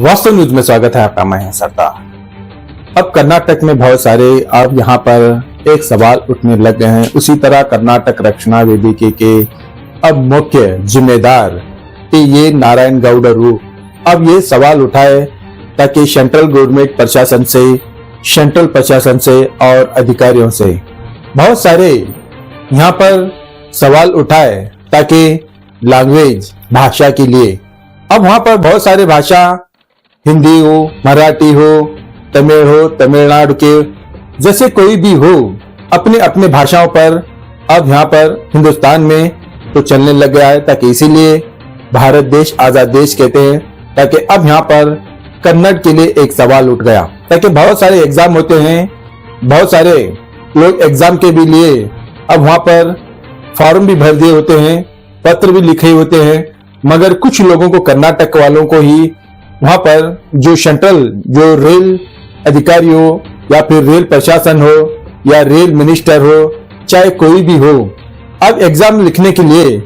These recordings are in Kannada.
वास्तव न्यूज में स्वागत है आपका। मैं सरदार। अब कर्नाटक में बहुत सारे अब यहाँ पर एक सवाल उठने लग गए हैं। उसी तरह कर्नाटक रक्षणा वेदिके के अब मुख्य जिम्मेदार ये नारायण गौडरू अब ये सवाल उठाए ताकि सेंट्रल गवर्नमेंट सेंट्रल प्रशासन से और अधिकारियों से बहुत सारे यहाँ पर सवाल उठाए ताकि लैंग्वेज भाषा के लिए अब वहां पर बहुत सारे भाषा हिंदी हो, मराठी हो, तमिल हो, तमिलनाडु के जैसे कोई भी हो अपने अपने भाषाओं पर अब यहाँ पर हिंदुस्तान में तो चलने लग गया है। ताकि इसीलिए भारत देश आजाद देश कहते हैं। ताकि अब यहाँ पर कन्नड़ के लिए एक सवाल उठ गया। ताकि बहुत सारे एग्जाम होते हैं, बहुत सारे लोग एग्जाम के भी लिए अब वहां पर फॉर्म भी भर दिए होते हैं, पत्र भी लिखे होते हैं, मगर कुछ लोगों को कर्नाटक वालों को ही वहां पर जो सेंट्रल जो रेल अधिकारी हो या फिर रेल प्रशासन हो या रेल मिनिस्टर हो चाहे कोई भी हो अब एग्जाम लिखने के लिए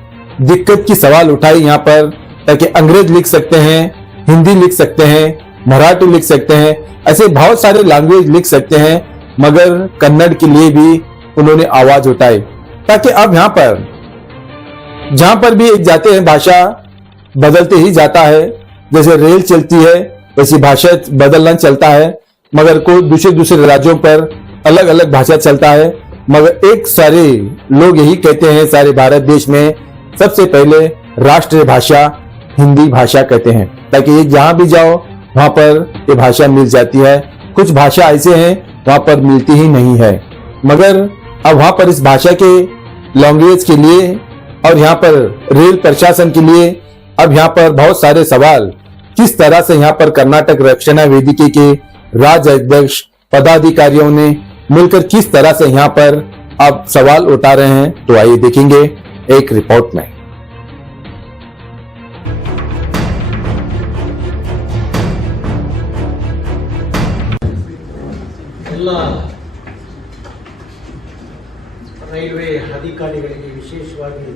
दिक्कत की सवाल उठाई यहाँ पर। ताकि अंग्रेज लिख सकते हैं, हिंदी लिख सकते हैं, मराठी लिख सकते हैं, ऐसे बहुत सारे लैंग्वेज लिख सकते हैं, मगर कन्नड़ के लिए भी उन्होंने आवाज उठाई। ताकि अब यहाँ पर जहां पर भी एक जाते हैं भाषा बदलते ही जाता है। जैसे रेल चलती है वैसी भाषा बदलना चलता है, मगर कोई दूसरे राज्यों पर अलग अलग भाषा चलता है। मगर एक सारे लोग यही कहते हैं सारे भारत देश में सबसे पहले राष्ट्रीय भाषा हिंदी भाषा कहते हैं। ताकि ये जहां भी जाओ वहां पर ये भाषा मिल जाती है। कुछ भाषा ऐसे हैं वहां पर मिलती ही नहीं है, मगर अब वहां पर इस भाषा के लैंग्वेज के लिए और यहाँ पर रेल प्रशासन के लिए अब यहाँ पर बहुत सारे सवाल किस तरह से यहाँ पर कर्नाटक रक्षणा वेदिके के राज्य अध्यक्ष पदाधिकारियों ने मिलकर किस तरह से यहाँ पर अब सवाल उठा रहे हैं। तो आइए देखेंगे एक रिपोर्ट में। ರೈಲ್ವೆ ಅಧಿಕಾರಿಗಳಿಗೆ ವಿಶೇಷವಾಗಿ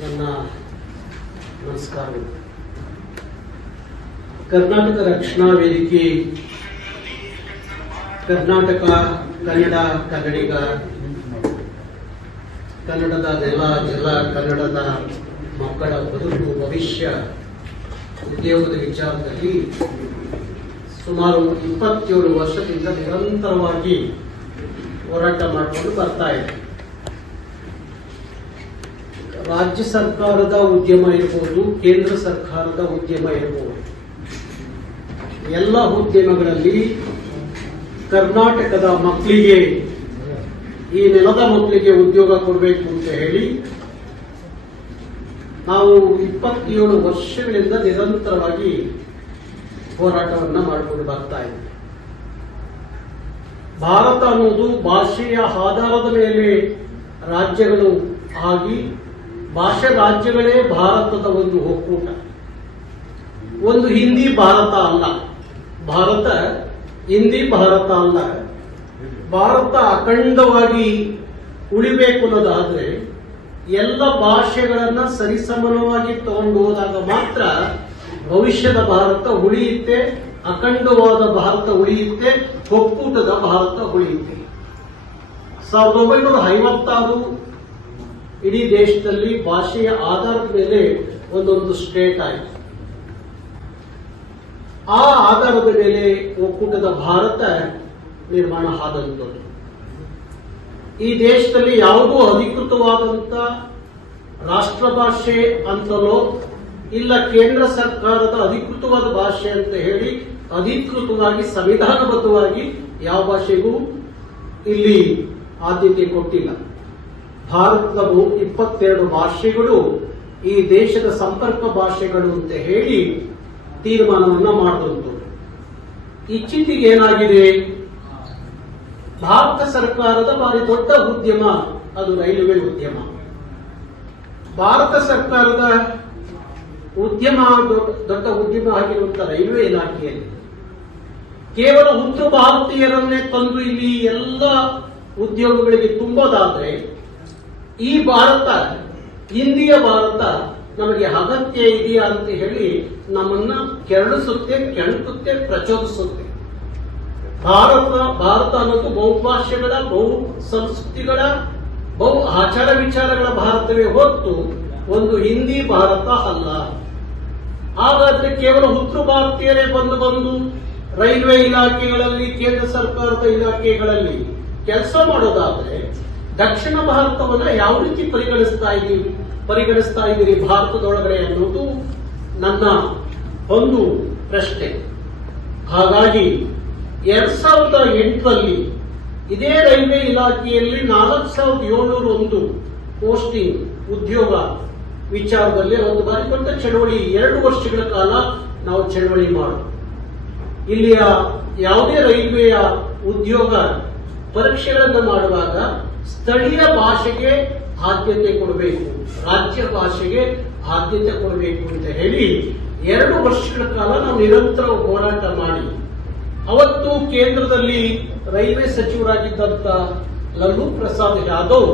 ನನ್ನ ನಮಸ್ಕಾರಗಳು. ಕರ್ನಾಟಕ ರಕ್ಷಣಾ ವೇದಿಕೆ ಕರ್ನಾಟಕ ಕನ್ನಡ ಕನ್ನಡಿಗ ಕನ್ನಡದ ನೆಲ ಜಲ ಕನ್ನಡದ ಮಕ್ಕಳ ಬದುಕು ಭವಿಷ್ಯ ಉದ್ಯೋಗದ ವಿಚಾರದಲ್ಲಿ ಸುಮಾರು 27 ವರ್ಷದಿಂದ ನಿರಂತರವಾಗಿ ಹೋರಾಟ ಮಾಡಿಕೊಂಡು ಬರ್ತಾ ಇದೆ. ರಾಜ್ಯ ಸರ್ಕಾರದ ಉದ್ಯಮ ಇರಬಹುದು, ಕೇಂದ್ರ ಸರ್ಕಾರದ ಉದ್ಯಮ ಇರಬಹುದು, ಎಲ್ಲ ಉದ್ಯಮಗಳಲ್ಲಿ ಕರ್ನಾಟಕದ ಮಕ್ಕಳಿಗೆ ಈ ನೆಲದ ಮಕ್ಕಳಿಗೆ ಉದ್ಯೋಗ ಕೊಡಬೇಕು ಅಂತ ಹೇಳಿ ನಾವು 27 ವರ್ಷಗಳಿಂದ ನಿರಂತರವಾಗಿ ಹೋರಾಟವನ್ನ ಮಾಡಿಕೊಂಡು ಬರ್ತಾ ಇದ್ದೀವಿ. ಭಾರತ ಅನ್ನೋದು ಭಾಷೆಯ ಆಧಾರದ ಮೇಲೆ ರಾಜ್ಯಗಳು ಆಗಿ ಭಾಷೆ ರಾಜ್ಯಗಳೇ ಭಾರತದ ಒಂದು ಒಕ್ಕೂಟ. ಒಂದು ಹಿಂದಿ ಭಾರತ ಅಲ್ಲ, ಭಾರತ ಹಿಂದಿ ಭಾರತ ಅಲ್ಲ. ಭಾರತ ಅಖಂಡವಾಗಿ ಉಳಿಬೇಕು ಅನ್ನೋದಾದ್ರೆ ಎಲ್ಲ ಭಾಷೆಗಳನ್ನ ಸರಿಸಮಾನವಾಗಿ ತಗೊಂಡು ಹೋದಾಗ ಮಾತ್ರ ಭವಿಷ್ಯದ ಭಾರತ ಉಳಿಯುತ್ತೆ, ಅಖಂಡವಾದ ಭಾರತ ಉಳಿಯುತ್ತೆ, ಒಕ್ಕೂಟದ ಭಾರತ ಉಳಿಯುತ್ತೆ. 1956 ಇಡೀ ದೇಶದಲ್ಲಿ ಭಾಷೆಯ ಆಧಾರದ ಮೇಲೆ ಒಂದೊಂದು ಸ್ಟೇಟ್ ಆಯಿತು. ಆ ಆಧಾರದ ಮೇಲೆ ಒಕ್ಕೂಟದ ಭಾರತ ನಿರ್ಮಾಣ ಆದಂಥದ್ದು. ಈ ದೇಶದಲ್ಲಿ ಯಾವುದೂ ಅಧಿಕೃತವಾದಂತ ರಾಷ್ಟ್ರ ಭಾಷೆ ಅಂತಲೋ ಇಲ್ಲ ಕೇಂದ್ರ ಸರ್ಕಾರದ ಅಧಿಕೃತವಾದ ಭಾಷೆ ಅಂತ ಹೇಳಿ ಅಧಿಕೃತವಾಗಿ ಸಂವಿಧಾನಬದ್ಧವಾಗಿ ಯಾವ ಭಾಷೆಗೂ ಇಲ್ಲಿ ಆದ್ಯತೆ ಕೊಟ್ಟಿಲ್ಲ. ಭಾರತದ 22 ಭಾಷೆಗಳು ಈ ದೇಶದ ಸಂಪರ್ಕ ಭಾಷೆಗಳು ಅಂತ ಹೇಳಿ ತೀರ್ಮಾನವನ್ನ ಮಾಡಿದಂಥದ್ದು. ಇತ್ತೀಚೆಗೆ ಏನಾಗಿದೆ, ಭಾರತ ಸರ್ಕಾರದ ಭಾರಿ ದೊಡ್ಡ ಉದ್ಯಮ ಅದು ರೈಲ್ವೆ ಉದ್ಯಮ. ಭಾರತ ಸರ್ಕಾರದ ಉದ್ಯಮ ದೊಡ್ಡ ಉದ್ಯಮ ಆಗಿರುವಂತಹ ರೈಲ್ವೆ ಇಲಾಖೆಯಲ್ಲಿ ಕೇವಲ ಉತ್ತರ ಭಾರತೀಯರನ್ನೇ ತಂದು ಇಲ್ಲಿ ಎಲ್ಲ ಉದ್ಯೋಗಗಳಿಗೆ ತುಂಬೋದಾದ್ರೆ ಈ ಭಾರತ, ಹಿಂದಿಯ ಭಾರತ ನಮಗೆ ಅಗತ್ಯ ಇದೆಯಾ ಅಂತ ಹೇಳಿ ನಮ್ಮನ್ನ ಕೆರಳಿಸುತ್ತೆ, ಕೆಣಕುತ್ತೆ, ಪ್ರಚೋದಿಸುತ್ತೆ. ಭಾರತ ಅನ್ನೋದು ಬಹುಭಾಷೆಗಳ, ಬಹು ಸಂಸ್ಕೃತಿಗಳ, ಬಹು ಆಚಾರ ವಿಚಾರಗಳ ಭಾರತವೇ ಹೊತ್ತು ಒಂದು ಹಿಂದಿ ಭಾರತ ಅಲ್ಲ. ಹಾಗಾದ್ರೆ ಕೇವಲ ಉತ್ತರ ಭಾರತೀಯರೇ ಬಂದು ರೈಲ್ವೆ ಇಲಾಖೆಗಳಲ್ಲಿ, ಕೇಂದ್ರ ಸರ್ಕಾರದ ಇಲಾಖೆಗಳಲ್ಲಿ ಕೆಲಸ ಮಾಡೋದಾದ್ರೆ ದಕ್ಷಿಣ ಭಾರತವನ್ನ ಯಾವ ರೀತಿ ಪರಿಗಣಿಸ್ತಾ ಇದ್ದೀರಿ ಭಾರತದೊಳಗಡೆ ಅನ್ನೋದು ನನ್ನ ಒಂದು ಪ್ರಶ್ನೆ. ಹಾಗಾಗಿ 2008ರಲ್ಲಿ ಇದೇ ರೈಲ್ವೆ ಇಲಾಖೆಯಲ್ಲಿ 4701 ಪೋಸ್ಟಿಂಗ್ ಉದ್ಯೋಗ ವಿಚಾರದಲ್ಲಿ ಒಂದು ಬಾರಿ ದೊಡ್ಡ ಚಳವಳಿ, 2 ವರ್ಷಗಳ ಕಾಲ ನಾವು ಚಳವಳಿ ಮಾಡೋದು. ಇಲ್ಲಿಯ ಯಾವುದೇ ರೈಲ್ವೆಯ ಉದ್ಯೋಗ ಪರೀಕ್ಷೆಗಳನ್ನು ಮಾಡುವಾಗ ಸ್ಥಳೀಯ ಭಾಷೆಗೆ ಆದ್ಯತೆ ಕೊಡಬೇಕು, ರಾಜ್ಯ ಭಾಷೆಗೆ ಆದ್ಯತೆ ಕೊಡಬೇಕು ಅಂತ ಹೇಳಿ 2 ವರ್ಷಗಳ ಕಾಲ ನಾವು ನಿರಂತರ ಹೋರಾಟ ಮಾಡಿ, ಅವತ್ತು ಕೇಂದ್ರದಲ್ಲಿ ರೈಲ್ವೆ ಸಚಿವರಾಗಿದ್ದಂತ ಲಲ್ಲೂ ಪ್ರಸಾದ್ ಯಾದವ್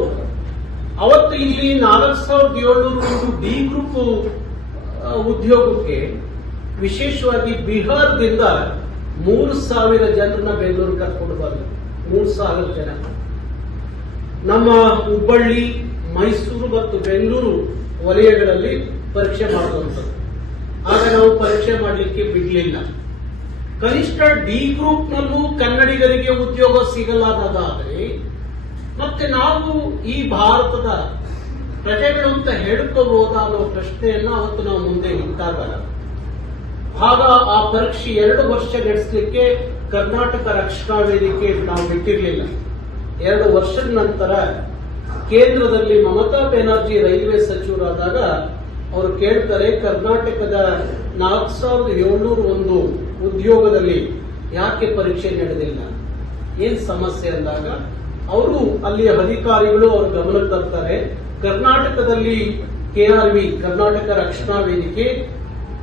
ಅವತ್ತು ಇಲ್ಲಿ 4701 ಡಿ ಗ್ರೂಪ್ ಉದ್ಯೋಗಕ್ಕೆ ವಿಶೇಷವಾಗಿ ಬಿಹಾರದಿಂದ 3000 ಜನರನ್ನ ಬೆಂಗಳೂರು ಕರ್ಕೊಂಡು ಬಂದರು. 3000 ಜನ ನಮ್ಮ ಹುಬ್ಬಳ್ಳಿ, ಮೈಸೂರು ಮತ್ತು ಬೆಂಗಳೂರು ವಲಯಗಳಲ್ಲಿ ಪರೀಕ್ಷೆ ಮಾಡುವಂಥದ್ದು. ಆಗ ನಾವು ಪರೀಕ್ಷೆ ಮಾಡಲಿಕ್ಕೆ ಬಿಡಲಿಲ್ಲ. ಕನಿಷ್ಠ ಡಿ ಗ್ರೂಪ್ ನಲ್ಲೂ ಕನ್ನಡಿಗರಿಗೆ ಉದ್ಯೋಗ ಸಿಗಲ್ಲ ಅನ್ನೋದಾದ್ರೆ ಮತ್ತೆ ನಾವು ಈ ಭಾರತದ ಪ್ರಜೆಗಳು ಅಂತ ಹೇಳ್ಕೋಬಹುದಾ ಅನ್ನೋ ಪ್ರಶ್ನೆಯನ್ನ ಅವತ್ತು ನಾವು ಮುಂದೆ ಇಟ್ಟಾಗ ಆಗ ಆ ಪರೀಕ್ಷೆ 2 ವರ್ಷ ನಡೆಸಲಿಕ್ಕೆ ಕರ್ನಾಟಕ ರಕ್ಷಣಾ ವೇದಿಕೆ ನಾವು ಬಿಟ್ಟಿರಲಿಲ್ಲ. 2 ವರ್ಷದ ನಂತರ ಕೇಂದ್ರದಲ್ಲಿ ಮಮತಾ ಬ್ಯಾನರ್ಜಿ ರೈಲ್ವೆ ಸಚಿವರಾದಾಗ ಅವರು ಕೇಳ್ತಾರೆ, ಕರ್ನಾಟಕದ 4701 ಉದ್ಯೋಗದಲ್ಲಿ ಯಾಕೆ ಪರೀಕ್ಷೆ ನಡೆದಿಲ್ಲ, ಏನ್ ಸಮಸ್ಯೆ ಅಂದಾಗ ಅವರು ಅಲ್ಲಿಯ ಅಧಿಕಾರಿಗಳು ಅವ್ರ ಗಮನಕ್ಕೆ ತರ್ತಾರೆ, ಕರ್ನಾಟಕದಲ್ಲಿ KRV ಕರ್ನಾಟಕ ರಕ್ಷಣಾ ವೇದಿಕೆ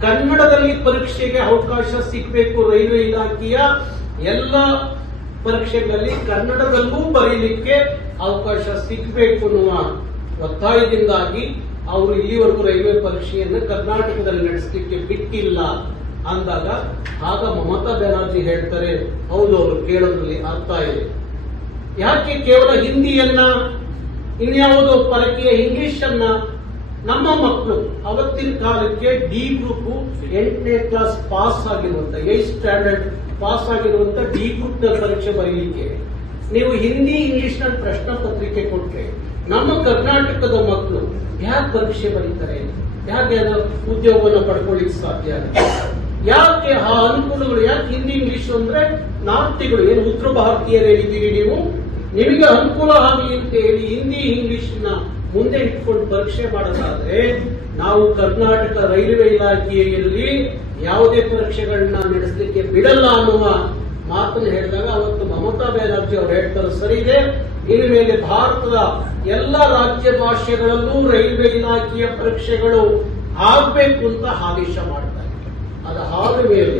ಕನ್ನಡದಲ್ಲಿ ಪರೀಕ್ಷೆಗೆ ಅವಕಾಶ ಸಿಗಬೇಕು, ರೈಲ್ವೆ ಇಲಾಖೆಯ ಎಲ್ಲ ಪರೀಕ್ಷೆಗಳಲ್ಲಿ ಕನ್ನಡದಲ್ಲೂ ಬರೀಲಿಕ್ಕೆ ಅವಕಾಶ ಸಿಗಬೇಕು ಅನ್ನುವ ಒತ್ತಾಯದಿಂದಾಗಿ ಅವರು ಇಲ್ಲಿವರೆಗೂ ರೈಲ್ವೆ ಪರೀಕ್ಷೆಯನ್ನು ಕರ್ನಾಟಕದಲ್ಲಿ ನಡೆಸಲಿಕ್ಕೆ ಬಿಟ್ಟಿಲ್ಲ ಅಂದಾಗ ಆಗ ಮಮತಾ ಬ್ಯಾನರ್ಜಿ ಹೇಳ್ತಾರೆ, ಹೌದು ಅವರು ಕೇಳೋದ್ರಲ್ಲಿ ಅರ್ಥ ಇದೆ. ಯಾಕೆ ಕೇವಲ ಹಿಂದಿಯನ್ನ, ಇನ್ಯಾವುದೋ ಪರಕೀಯ ಇಂಗ್ಲಿಷ್ ಅನ್ನ ನಮ್ಮ ಮಕ್ಕಳು ಅವತ್ತಿನ ಕಾಲಕ್ಕೆ ಡಿ ಗ್ರೂಪ್ 8ನೇ ಕ್ಲಾಸ್ ಪಾಸ್ ಆಗಿರುವಂತ, 8th ಸ್ಟ್ಯಾಂಡರ್ಡ್ ಪಾಸ್ ಆಗಿರುವಂತ ಡಿ ಗ್ರೂಪ್ ಪರೀಕ್ಷೆ ಬರೀಲಿಕ್ಕೆ ನೀವು ಹಿಂದಿ ಇಂಗ್ಲಿಷ್ ನಲ್ಲಿ ಪ್ರಶ್ನೆ ಪತ್ರಿಕೆ ಕೊಟ್ರೆ ನಮ್ಮ ಕರ್ನಾಟಕದ ಮಕ್ಕಳು ಯಾಕೆ ಪರೀಕ್ಷೆ ಬರೀತಾರೆ, ಯಾಕೆ ಉದ್ಯೋಗವನ್ನು ಪಡ್ಕೊಳ್ಳಿಕ್ಕೆ ಸಾಧ್ಯ ಆಗುತ್ತೆ? ಯಾಕೆ ಆ ಅನುಕೂಲಗಳು, ಯಾಕೆ ಹಿಂದಿ ಇಂಗ್ಲಿಷ್ ಅಂದ್ರೆ ನಾರ್ತಿಗಳು ಏನು ಉತ್ತರ ಭಾರತೀಯರೇನಿದ್ದೀರಿ ನೀವು, ನಿಮಗೆ ಅನುಕೂಲ ಆಗಲಿ ಅಂತ ಹೇಳಿ ಹಿಂದಿ ಇಂಗ್ಲಿಷ್ ನ ಮುಂದೆ ಇಟ್ಕೊಂಡು ಪರೀಕ್ಷೆ ಮಾಡೋದಾದ್ರೆ ನಾವು ಕರ್ನಾಟಕ ರೈಲ್ವೆ ಇಲಾಖೆಯಲ್ಲಿ ಯಾವುದೇ ಪರೀಕ್ಷೆಗಳನ್ನ ನಡೆಸಲಿಕ್ಕೆ ಬಿಡಲ್ಲ ಅನ್ನುವ ಮಾತನ್ನು ಹೇಳಿದಾಗ ಅವತ್ತು ಮಮತಾ ಬ್ಯಾನರ್ಜಿ ಅವರು ಹೇಳ್ತಾರೆ, ಸರಿ ಇದೆ, ಇನ್ನು ಮೇಲೆ ಭಾರತದ ಎಲ್ಲ ರಾಜ್ಯ ಭಾಷೆಗಳಲ್ಲೂ ರೈಲ್ವೆ ಇಲಾಖೆಯ ಪರೀಕ್ಷೆಗಳು ಆಗಬೇಕು ಅಂತ ಆದೇಶ ಮಾಡ್ತಾರೆ. ಅದಾದ ಮೇಲೆ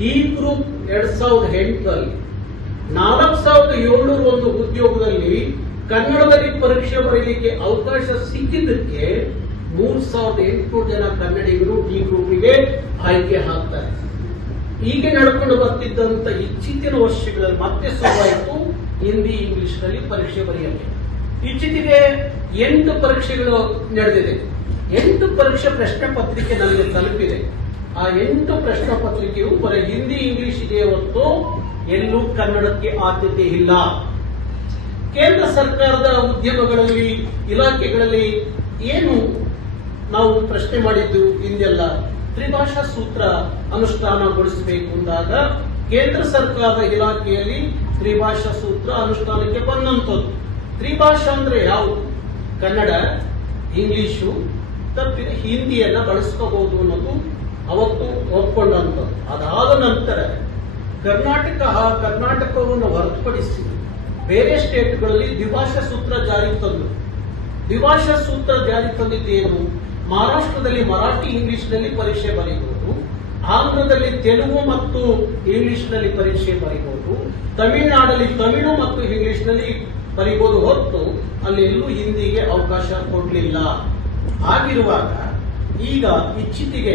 ಡಿ ಗ್ರೂಪ್ 2008ರಲ್ಲಿ 4701 ಉದ್ಯೋಗದಲ್ಲಿ ಕನ್ನಡದಲ್ಲಿ ಪರೀಕ್ಷೆ ಬರೀಲಿಕ್ಕೆ ಅವಕಾಶ ಸಿಕ್ಕಿದ್ದಕ್ಕೆ 3800 ಜನ ಕನ್ನಡಿಗರು ಡಿ ಗ್ರೂಪ್ಗೆ ಆಯ್ಕೆ ಆಗ್ತಾರೆ. ಹೀಗೆ ನಡ್ಕೊಂಡು ಬರ್ತಿದ್ದಂತ ಇತ್ತೀಚಿನ ವರ್ಷಗಳಲ್ಲಿ ಮತ್ತೆ ಶುರುವಾಯಿತು ಹಿಂದಿ ಇಂಗ್ಲಿಷ್ ನಲ್ಲಿ ಪರೀಕ್ಷೆ ಬರೆಯಕ್ಕೆ. ಇತ್ತೀಚೆಗೆ 8 ಪರೀಕ್ಷೆಗಳು ನಡೆದಿದೆ. 8 ಪರೀಕ್ಷೆ ಪ್ರಶ್ನೆ ಪತ್ರಿಕೆ ನನಗೆ ತಲುಪಿದೆ. ಆ 8 ಪ್ರಶ್ನೆ ಪತ್ರಿಕೆಯು ಬರೀ ಹಿಂದಿ ಇಂಗ್ಲಿಷ್ ಇದೆ ಹೊತ್ತು ಎಲ್ಲೂ ಕನ್ನಡಕ್ಕೆ ಆದ್ಯತೆ ಇಲ್ಲ. ಕೇಂದ್ರ ಸರ್ಕಾರದ ಉದ್ಯಮಗಳಲ್ಲಿ, ಇಲಾಖೆಗಳಲ್ಲಿ ಏನು ನಾವು ಪ್ರಶ್ನೆ ಮಾಡಿದ್ದು ಹಿಂದೆಲ್ಲ ತ್ರಿಭಾಷಾ ಸೂತ್ರ ಅನುಷ್ಠಾನಗೊಳಿಸಬೇಕು ಅಂದಾಗ ಕೇಂದ್ರ ಸರ್ಕಾರದ ಇಲಾಖೆಯಲ್ಲಿ ತ್ರಿಭಾಷಾ ಸೂತ್ರ ಅನುಷ್ಠಾನಕ್ಕೆ ಬಂದಂಥದ್ದು. ತ್ರಿಭಾಷಾ ಅಂದ್ರೆ ಯಾವುದು? ಕನ್ನಡ, ಇಂಗ್ಲಿಷು ತಪ್ಪಿದ ಹಿಂದಿಯನ್ನ ಬಳಸ್ಕೋಬಹುದು ಅನ್ನೋದು ಅವತ್ತು ಒಪ್ಕೊಂಡಂಥದ್ದು. ಅದಾದ ನಂತರ ಕರ್ನಾಟಕವನ್ನು ಹೊರತುಪಡಿಸಿ ಬೇರೆ ಸ್ಟೇಟ್ಗಳಲ್ಲಿ ದ್ವಿಭಾಷಾ ಸೂತ್ರ ಜಾರಿ ತಂದು. ದ್ವಿಭಾಷಾ ಸೂತ್ರ ಜಾರಿ ತಂದಿದ್ದೇನು? ಮಹಾರಾಷ್ಟ್ರದಲ್ಲಿ ಮರಾಠಿ ಇಂಗ್ಲಿಷ್ ನಲ್ಲಿ ಪರೀಕ್ಷೆ ಬರೀಬಹುದು, ಆಂಧ್ರದಲ್ಲಿ ತೆಲುಗು ಮತ್ತು ಇಂಗ್ಲಿಷ್ ನಲ್ಲಿ ಪರೀಕ್ಷೆ ಬರೀಬಹುದು, ತಮಿಳುನಾಡಲ್ಲಿ ತಮಿಳು ಮತ್ತು ಇಂಗ್ಲಿಷ್ ನಲ್ಲಿ ಬರೀಬಹುದು ಹೊತ್ತು ಅಲ್ಲಿ ಎಲ್ಲೂ ಹಿಂದಿಗೆ ಅವಕಾಶ ಕೊಡಲಿಲ್ಲ. ಆಗಿರುವಾಗ ಈಗ ಇಚ್ಛಿತಿಗೆ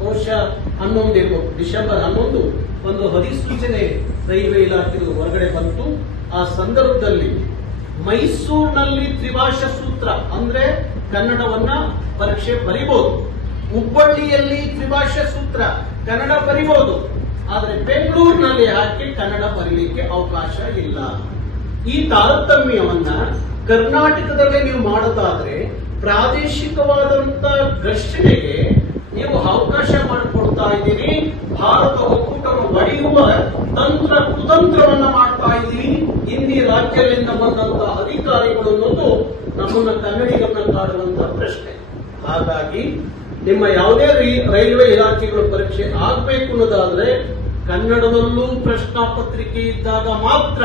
ಬಹುಶಃ 11 ಇರ್ಬೋದು, ಡಿಸೆಂಬರ್ 11 ಒಂದು ಅಧಿಸೂಚನೆ ರೈಲ್ವೆ ಇಲಾಖೆ ಹೊರಗಡೆ ಬಂತು. ಆ ಸಂದರ್ಭದಲ್ಲಿ ಮೈಸೂರಿನಲ್ಲಿ ತ್ರಿಭಾಷಾ ಸೂತ್ರ ಅಂದ್ರೆ ಕನ್ನಡವನ್ನ ಪರೀಕ್ಷೆ ಬರಿಬಹುದು, ಹುಬ್ಬಳ್ಳಿಯಲ್ಲಿ ತ್ರಿಭಾಷಾ ಸೂತ್ರ ಕನ್ನಡ ಬರಿಬಹುದು, ಆದರೆ ಬೆಂಗಳೂರಿನಲ್ಲಿ ಹಾಕಿ ಕನ್ನಡ ಬರೀಲಿಕ್ಕೆ ಅವಕಾಶ ಇಲ್ಲ. ಈ ತಾರತಮ್ಯವನ್ನ ಕರ್ನಾಟಕದಲ್ಲೇ ನೀವು ಮಾಡೋದಾದ್ರೆ ಪ್ರಾದೇಶಿಕವಾದಂತ ಘರ್ಷಣೆಗೆ ನೀವು ಅವಕಾಶ ಮಾಡಿಕೊಡ್ತಾ ಇದ್ದೀರಿ. ಭಾರತ ಒಕ್ಕೂಟವನ್ನು ಒಡೆಯುವ ತಂತ್ರ ಕುತಂತ್ರವನ್ನ ಮಾಡ್ತಾ ಇದ್ದೀರಿ ಹಿಂದಿ ರಾಜ್ಯದಿಂದ ಬಂದಂತಹ ಅಧಿಕಾರಿಗಳು ಅನ್ನೋದು ನಮ್ಮನ್ನ ಕನ್ನಡಿಗರನ್ನ ಕಾಡುವಂತಹ ಪ್ರಶ್ನೆ. ಹಾಗಾಗಿ ನಿಮ್ಮ ಯಾವುದೇ ರೈಲ್ವೆ ಇಲಾಖೆಗಳ ಪರೀಕ್ಷೆ ಆಗಬೇಕು ಅನ್ನೋದಾದ್ರೆ ಕನ್ನಡದಲ್ಲೂ ಪ್ರಶ್ನಾ ಪತ್ರಿಕೆ ಇದ್ದಾಗ ಮಾತ್ರ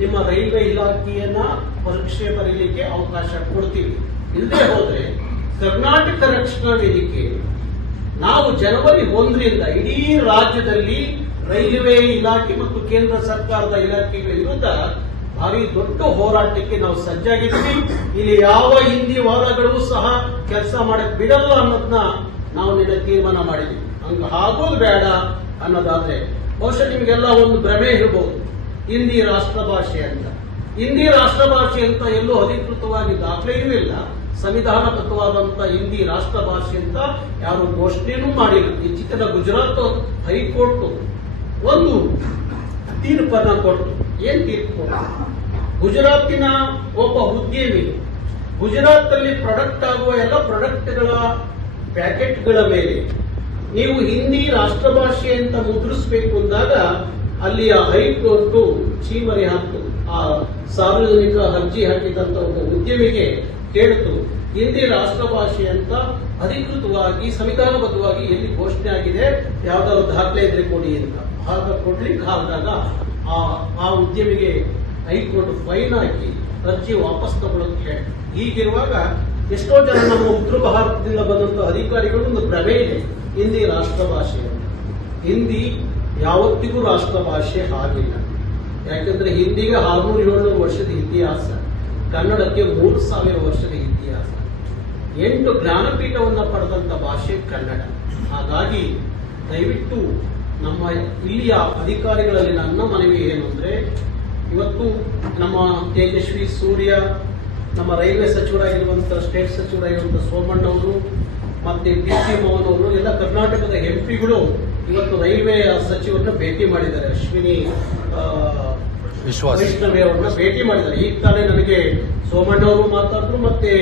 ನಿಮ್ಮ ರೈಲ್ವೆ ಇಲಾಖೆಯನ್ನ ಪರೀಕ್ಷೆ ಬರೀಲಿಕ್ಕೆ ಅವಕಾಶ ಕೊಡ್ತೀವಿ. ಇಲ್ಲದೆ ಹೋದ್ರೆ ಕರ್ನಾಟಕ ರಕ್ಷಣಾ ವೇದಿಕೆ ನಾವು ಜನವರಿ 1ರಿಂದ ಇಡೀ ರಾಜ್ಯದಲ್ಲಿ ರೈಲ್ವೆ ಇಲಾಖೆ ಮತ್ತು ಕೇಂದ್ರ ಸರ್ಕಾರದ ಇಲಾಖೆಗಳ ವಿರುದ್ಧ ಭಾರಿ ದೊಡ್ಡ ಹೋರಾಟಕ್ಕೆ ನಾವು ಸಜ್ಜಾಗಿದ್ವಿ. ಇಲ್ಲಿ ಯಾವ ಹಿಂದಿ ವಾರಗಳು ಸಹ ಕೆಲಸ ಮಾಡಕ್ ಬಿಡಲ್ಲ ಅನ್ನೋದನ್ನ ನಾವು ನಿನ್ನೆ ತೀರ್ಮಾನ ಮಾಡಿದ್ವಿ. ಹಂಗ ಆಗೋದು ಬೇಡ ಅನ್ನೋದಾದ್ರೆ ಬಹುಶಃ ನಿಮಗೆಲ್ಲ ಒಂದು ಭ್ರಮೆ ಇರಬಹುದು, ಹಿಂದಿ ರಾಷ್ಟ್ರ ಭಾಷೆ ಅಂತ. ಹಿಂದಿ ರಾಷ್ಟ್ರ ಭಾಷೆ ಅಂತ ಎಲ್ಲೂ ಅಧಿಕೃತವಾಗಿ ದಾಖಲೆಯೂ ಇಲ್ಲ. ಸಂವಿಧಾನಬದ್ಧವಾದಂತಹ ಹಿಂದಿ ರಾಷ್ಟ್ರ ಭಾಷೆ ಅಂತ ಯಾರು ಘೋಷಣೆನೂ ಮಾಡಿಲ್ಲ. ಇತ್ತೀಚಿನ ಗುಜರಾತ್ ಹೈಕೋರ್ಟ್ ಒಂದು ತೀರ್ಪನ್ನ ಕೊಟ್ಟು, ಏನ್ ತೀರ್ಪು ಕೊಟ್ಟು, ಗುಜರಾತಿನ ಒಬ್ಬ ಉದ್ಯಮಿ ಗುಜರಾತ್ ಅಲ್ಲಿ ಪ್ರಾಡಕ್ಟ್ ಆಗುವ ಎಲ್ಲ ಪ್ರಾಡಕ್ಟ್ಗಳ ಪ್ಯಾಕೆಟ್ಗಳ ಮೇಲೆ ನೀವು ಹಿಂದಿ ರಾಷ್ಟ್ರ ಭಾಷೆ ಅಂತ ಮುದ್ರಿಸಬೇಕು ಅಂದಾಗ ಅಲ್ಲಿಯ ಹೈಕೋರ್ಟ್ ಚೀಮರಿ ಹಾಕ್ತು. ಆ ಸಾರ್ವಜನಿಕ ಅರ್ಜಿ ಹಾಕಿದಂತ ಒಬ್ಬ ಉದ್ಯಮಿಗೆ ಕೇಳಿತು, ಹಿಂದಿ ರಾಷ್ಟ್ರ ಭಾಷೆ ಅಂತ ಅಧಿಕೃತವಾಗಿ ಸಂವಿಧಾನಬದ್ಧವಾಗಿ ಎಲ್ಲಿ ಘೋಷಣೆ ಆಗಿದೆ, ಯಾವ್ದಾದ್ರು ದಾಖಲೆ ಇದ್ರೆ ಕೊಡಿ ಅಂತ. ಆಗ ಕೊಡ್ಲಿಕ್ಕೆ ಆದಾಗ ಆ ಉದ್ಯಮಿಗೆ ಹೈಕೋರ್ಟ್ ಫೈನ್ ಹಾಕಿ ಅರ್ಜಿ ವಾಪಸ್ ತಗೊಳ್ಳೋಕೆ ಹೇಳಿ. ಹೀಗಿರುವಾಗ ಎಷ್ಟೋ ಜನ ನಮ್ಮ ಉತ್ತರ ಭಾರತದಿಂದ ಬಂದಂತ ಅಧಿಕಾರಿಗಳು ಒಂದು ಭ್ರಮೆ ಇದೆ ಹಿಂದಿ ರಾಷ್ಟ್ರ ಭಾಷೆ ಅಂತ. ಹಿಂದಿ ಯಾವತ್ತಿಗೂ ರಾಷ್ಟ್ರ ಭಾಷೆ ಆಗಿಲ್ಲ. ಯಾಕಂದ್ರೆ ಹಿಂದಿಗೆ 600-700 ವರ್ಷದ ಇತಿಹಾಸ, ಕನ್ನಡಕ್ಕೆ 3000 ವರ್ಷದ ಇತಿಹಾಸ, 8 ಜ್ಞಾನಪೀಠವನ್ನ ಪಡೆದಂತ ಭಾಷೆ ಕನ್ನಡ. ಹಾಗಾಗಿ ದಯವಿಟ್ಟು ನಮ್ಮ ಇಲ್ಲಿಯ ಅಧಿಕಾರಿಗಳಲ್ಲಿ ನನ್ನ ಮನವಿ ಏನು ಅಂದ್ರೆ, ಇವತ್ತು ನಮ್ಮ ತೇಜಸ್ವಿ ಸೂರ್ಯ, ನಮ್ಮ ರೈಲ್ವೆ ಸಚಿವರಾಗಿರುವಂತಹ ಸ್ಟೇಟ್ ಸಚಿವರಾಗಿರುವಂತಹ ಸೋಮಣ್ಣವರು ಮತ್ತೆ ಡಿ.ಸಿ. ಮೋಹನ್ ಅವರು ಎಲ್ಲ ಕರ್ನಾಟಕದ ಎಂಪಿಗಳು ಇವತ್ತು ರೈಲ್ವೆ ಸಚಿವರನ್ನ ಭೇಟಿ ಮಾಡಿದ್ದಾರೆ. ಅಶ್ವಿನಿ ವೈಷ್ಣವಿ ಅವರನ್ನ ಭೇಟಿ ಮಾಡಿದ್ದಾರೆ. ಈಗ ತಾನೇ ನನಗೆ ಸೋಮಣ್ಣವರು ಮಾತಾಡಿದ್ರು, ಮತ್ತೆ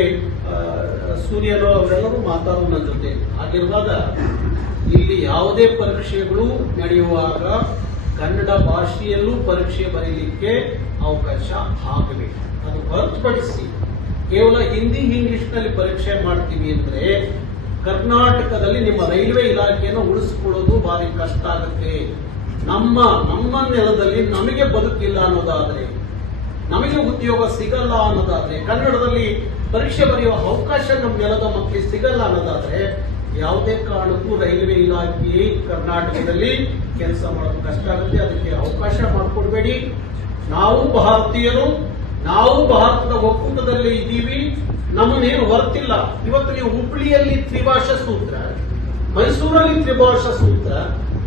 ಸೂರ್ಯರು ಅವರೆಲ್ಲರೂ ಮಾತಾಡೋದು ನನ್ನ ಜೊತೆ. ಹಾಗಿರುವಾಗ ಇಲ್ಲಿ ಯಾವುದೇ ಪರೀಕ್ಷೆಗಳು ನಡೆಯುವಾಗ ಕನ್ನಡ ಭಾಷೆಯಲ್ಲೂ ಪರೀಕ್ಷೆ ಬರೀಲಿಕ್ಕೆ ಅವಕಾಶ ಆಗಬೇಕು. ಅದು ಹೊರತುಪಡಿಸಿ ಕೇವಲ ಹಿಂದಿ ಇಂಗ್ಲಿಷ್ನಲ್ಲಿ ಪರೀಕ್ಷೆ ಮಾಡ್ತೀವಿ ಅಂದ್ರೆ ಕರ್ನಾಟಕದಲ್ಲಿ ನಿಮ್ಮ ರೈಲ್ವೆ ಇಲಾಖೆಯನ್ನು ಉಳಿಸಿಕೊಳ್ಳೋದು ಭಾರಿ ಕಷ್ಟ ಆಗುತ್ತೆ. ನಮ್ಮ ನೆಲದಲ್ಲಿ ನಮಗೆ ಬದುಕಿಲ್ಲ ಅನ್ನೋದಾದ್ರೆ, ನಮಗೆ ಉದ್ಯೋಗ ಸಿಗಲ್ಲ ಅನ್ನೋದಾದ್ರೆ, ಕನ್ನಡದಲ್ಲಿ ಪರೀಕ್ಷೆ ಬರೆಯುವ ಅವಕಾಶ ನಮ್ಮ ನೆಲದ ಮಕ್ಕಳಿಗೆ ಸಿಗಲ್ಲ ಅನ್ನೋದಾದ್ರೆ ಯಾವುದೇ ಕಾರಣಕ್ಕೂ ರೈಲ್ವೆ ಇಲಾಖೆ ಕರ್ನಾಟಕದಲ್ಲಿ ಕೆಲಸ ಮಾಡೋದು ಕಷ್ಟ ಆಗುತ್ತೆ. ಅದಕ್ಕೆ ಅವಕಾಶ ಮಾಡಿಕೊಡ್ಬೇಡಿ. ನಾವು ಭಾರತೀಯರು, ನಾವು ಭಾರತದ ಒಕ್ಕೂಟದಲ್ಲಿ ಇದ್ದೀವಿ, ನಮ್ಮನ್ನೇನು ಹೊರತಿಲ್ಲ. ಇವತ್ತು ನೀವು ಹುಬ್ಬಳ್ಳಿಯಲ್ಲಿ ತ್ರಿಭಾಷಾ ಸೂತ್ರ, ಮೈಸೂರಲ್ಲಿ ತ್ರಿಭಾಷಾ ಸೂತ್ರ,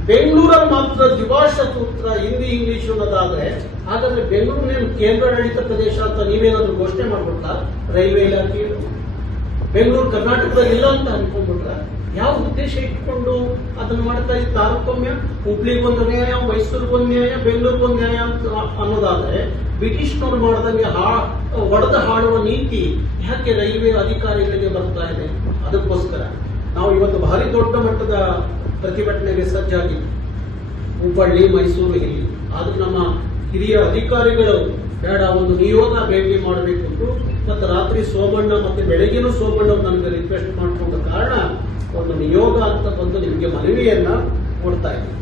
ಬೆಂಗಳೂರಲ್ಲಿ ಮಾತ್ರ ದ್ವಿಭಾಷಾ ಸೂತ್ರ ಹಿಂದಿ ಇಂಗ್ಲಿಷ್ ಅನ್ನೋದಾದ್ರೆ, ಹಾಗಾದ್ರೆ ಬೆಂಗಳೂರಿನ ಕೇಂದ್ರಾಡಳಿತ ಪ್ರದೇಶ ಅಂತ ನೀವೇನಾದ್ರೂ ಘೋಷಣೆ ಮಾಡ್ಬಿಟ್ಟ ರೈಲ್ವೆ ಇಲಾಖೆ? ಬೆಂಗಳೂರು ಕರ್ನಾಟಕದಲ್ಲಿ ಇಲ್ಲ ಅಂತ ಅನ್ಕೊಂಡ್ಬಿಟ್ರ? ಯಾವ ಉದ್ದೇಶ ಇಟ್ಕೊಂಡು ಅದನ್ನ ಮಾಡ್ತಾ ಇದ್ದ ತಾರತಮ್ಯ? ಹುಬ್ಳಿಗೊಂದು ನ್ಯಾಯ, ಮೈಸೂರಿಗೊಂದು ನ್ಯಾಯ, ಬೆಂಗಳೂರಿಗೊಂದು ನ್ಯಾಯ ಅಂತ ಅನ್ನೋದಾದ್ರೆ ಬ್ರಿಟಿಷ್ನವ್ರು ಮಾಡಿದಂಗೆ ಒಡೆದ ಹಾಡುವ ನೀತಿ ಯಾಕೆ ರೈಲ್ವೆ ಅಧಿಕಾರಿಗಳಿಗೆ ಬರ್ತಾ ಇದೆ? ಅದಕ್ಕೋಸ್ಕರ ನಾವು ಇವತ್ತು ಭಾರಿ ದೊಡ್ಡ ಮಟ್ಟದ ಪ್ರತಿಭಟನೆಗೆ ಸಜ್ಜಾಗಿದ್ವಿ, ಹುಬ್ಬಳ್ಳಿ, ಮೈಸೂರು, ಇಲ್ಲಿ. ಆದ್ರೂ ನಮ್ಮ ಹಿರಿಯ ಅಧಿಕಾರಿಗಳು ಬೇಡ, ಒಂದು ನಿಯೋಗ ಭೇಟಿ ಮಾಡಬೇಕು ಅಂದ್ರು. ಮತ್ತೆ ರಾತ್ರಿ ಸೋಮಣ್ಣ ಮತ್ತೆ ಬೆಳಗ್ಗೆನೂ ಸೋಮಣ್ಣ ನನಗೆ ರಿಕ್ವೆಸ್ಟ್ ಮಾಡಿಕೊಂಡ ಕಾರಣ ಒಂದು ನಿಯೋಗ ಅಂತ ಬಂದು ನಿಮಗೆ ಮನವಿಯನ್ನ ಕೊಡ್ತಾ ಇದ್ದೀವಿ.